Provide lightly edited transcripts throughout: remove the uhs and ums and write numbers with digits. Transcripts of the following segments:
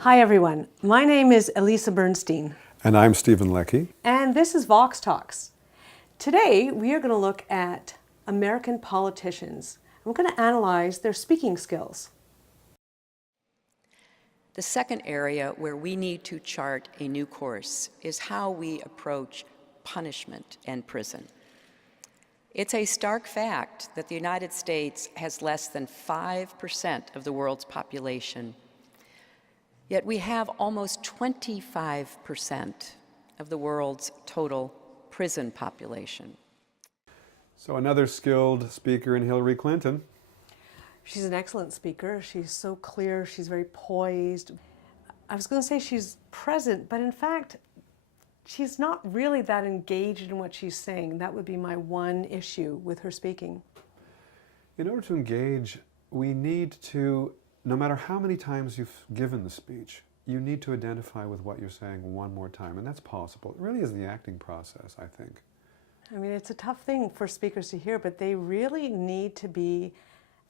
Hi everyone, my name is Elisa Bernstein. And I'm Stephen Leckie. And this is Vox Talks. Today we are going to look at American politicians. We're going to analyze their speaking skills. The second area where we need to chart a new course is how we approach punishment and prison. It's a stark fact that the United States has less than 5% of the world's population. Yet we have almost 25% of the world's total prison population. So another skilled speaker in Hillary Clinton. She's an excellent speaker. She's so clear. She's very poised. I was going to say she's present, but in fact, she's not really that engaged in what she's saying. That would be my one issue with her speaking. In order to engage, we need to, no matter how many times you've given the speech, you need to identify with what you're saying one more time, and that's possible. It really is the acting process, I think. I mean, it's a tough thing for speakers to hear, but they really need to be,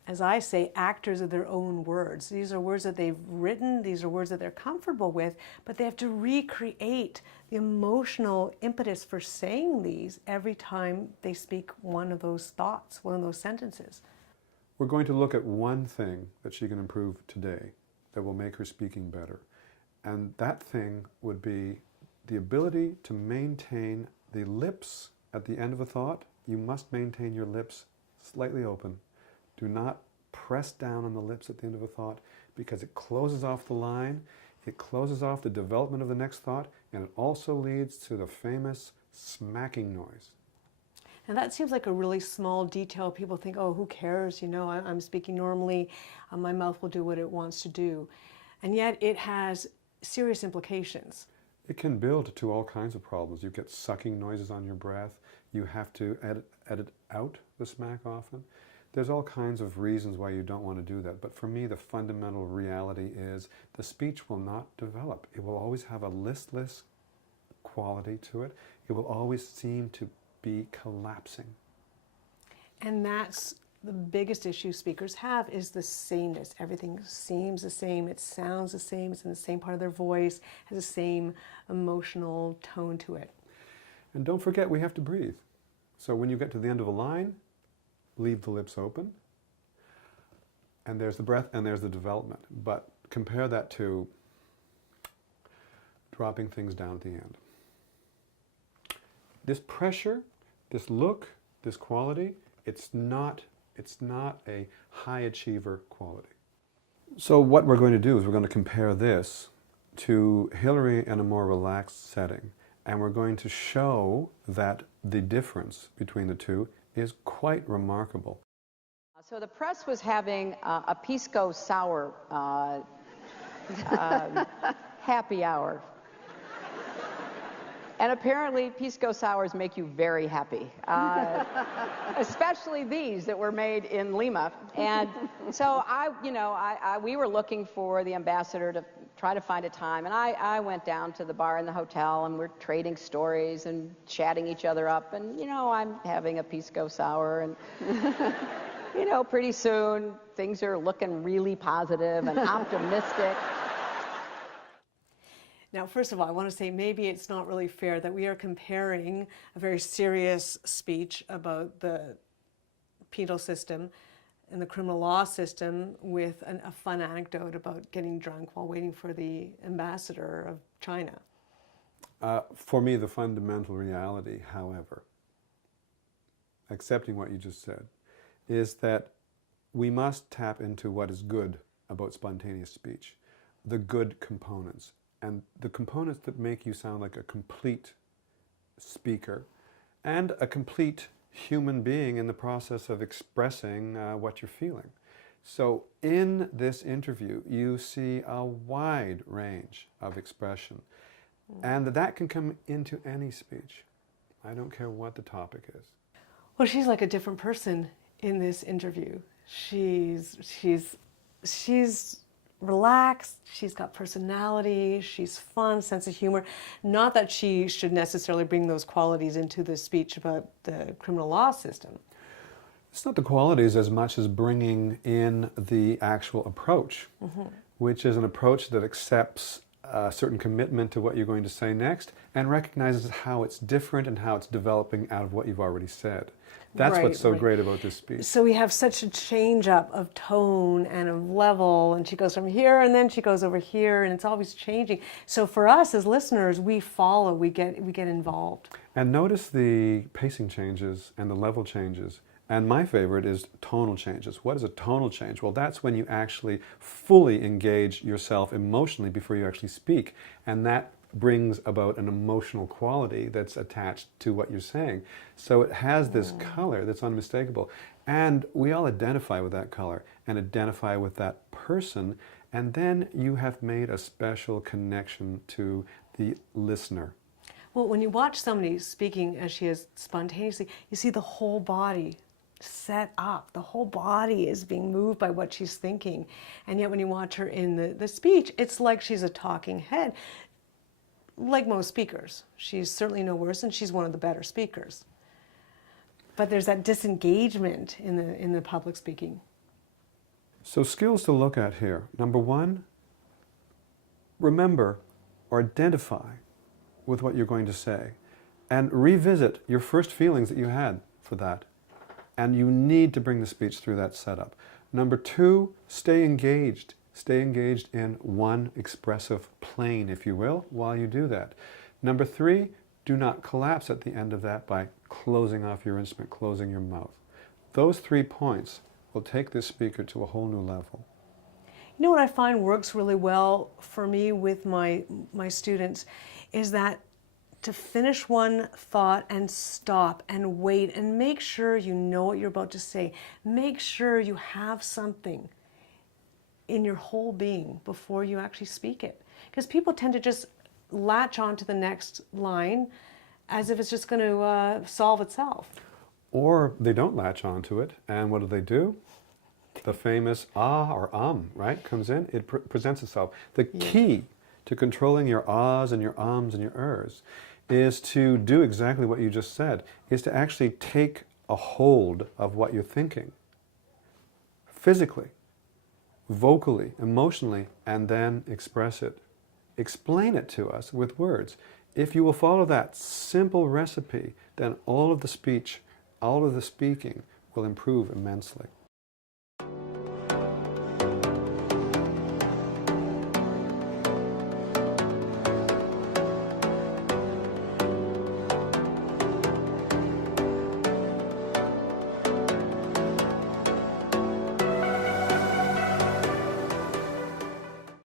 as I say, actors of their own words. These are words that they've written, these are words that they're comfortable with, but they have to recreate the emotional impetus for saying these every time they speak one of those thoughts, one of those sentences. We're going to look at one thing that she can improve today that will make her speaking better. And that thing would be the ability to maintain the lips at the end of a thought. You must maintain your lips slightly open. Do not press down on the lips at the end of a thought, because it closes off the line, it closes off the development of the next thought, and it also leads to the famous smacking noise. And that seems like a really small detail. People think, oh, who cares? You know, I'm speaking normally. My mouth will do what it wants to do. And yet it has serious implications. It can build to all kinds of problems. You get sucking noises on your breath. You have to edit out the smack often. There's all kinds of reasons why you don't want to do that. But for me, the fundamental reality is the speech will not develop. It will always have a listless quality to it. It will always seem to be collapsing. And that's the biggest issue speakers have, is the sameness. Everything seems the same, it sounds the same, it's in the same part of their voice, has the same emotional tone to it. And don't forget, we have to breathe. So when you get to the end of a line, leave the lips open, and there's the breath and there's the development. But compare that to dropping things down at the end. This pressure, this look, this quality, it's not a high achiever quality. So what we're going to do is we're going to compare this to Hillary in a more relaxed setting, and we're going to show that the difference between the two is quite remarkable. So the press was having a pisco sour happy hour. And apparently pisco sours make you very happy, especially these that were made in Lima. And so we were looking for the ambassador to try to find a time. And I went down to the bar in the hotel, and we're trading stories and chatting each other up. And, I'm having a pisco sour. And, pretty soon things are looking really positive and optimistic. Now, first of all, I want to say maybe it's not really fair that we are comparing a very serious speech about the penal system and the criminal law system with a fun anecdote about getting drunk while waiting for the ambassador of China. For me, the fundamental reality, however, accepting what you just said, is that we must tap into what is good about spontaneous speech, the good components. And the components that make you sound like a complete speaker and a complete human being in the process of expressing what you're feeling. So in this interview, you see a wide range of expression, and that can come into any speech. I don't care what the topic is. Well, she's like a different person in this interview. She's relaxed, she's got personality, she's fun, sense of humor. Not that she should necessarily bring those qualities into the speech about the criminal law system. It's not the qualities as much as bringing in the actual approach. which is an approach that accepts a certain commitment to what you're going to say next and recognizes how it's different and how it's developing out of what you've already said. That's Right, what's so right. great about this speech. So we have such a change up of tone and of level, and she goes from here and then she goes over here, and it's always changing. So for us as listeners, we follow, we get involved. And notice the pacing changes and the level changes. And my favorite is tonal changes. What is a tonal change? Well, that's when you actually fully engage yourself emotionally before you actually speak. And that brings about an emotional quality that's attached to what you're saying. So it has this color that's unmistakable. And we all identify with that color and identify with that person. And then you have made a special connection to the listener. Well, when you watch somebody speaking as she is spontaneously, you see the whole body set up. The whole body is being moved by what she's thinking. And yet when you watch her in the speech, it's like she's a talking head. Like most speakers. She's certainly no worse, and she's one of the better speakers. But there's that disengagement in the public speaking. So skills to look at here. Number one, remember or identify with what you're going to say and revisit your first feelings that you had for that. And you need to bring the speech through that setup. Number two, stay engaged. Stay engaged in one expressive plane, if you will, while you do that. Number three, do not collapse at the end of that by closing off your instrument, closing your mouth. Those 3 points will take this speaker to a whole new level. You know what I find works really well for me with my students is that to finish one thought and stop and wait and make sure you know what you're about to say. Make sure you have something in your whole being before you actually speak it. Because people tend to just latch on to the next line as if it's just going to solve itself. Or they don't latch onto it, and what do? The famous ah or right, comes in, it presents itself. The key to controlling your ahs and your ums and your ers is to do exactly what you just said, is to actually take a hold of what you're thinking, physically, vocally, emotionally, and then express it. Explain it to us with words. If you will follow that simple recipe, then all of the speech, all of the speaking will improve immensely.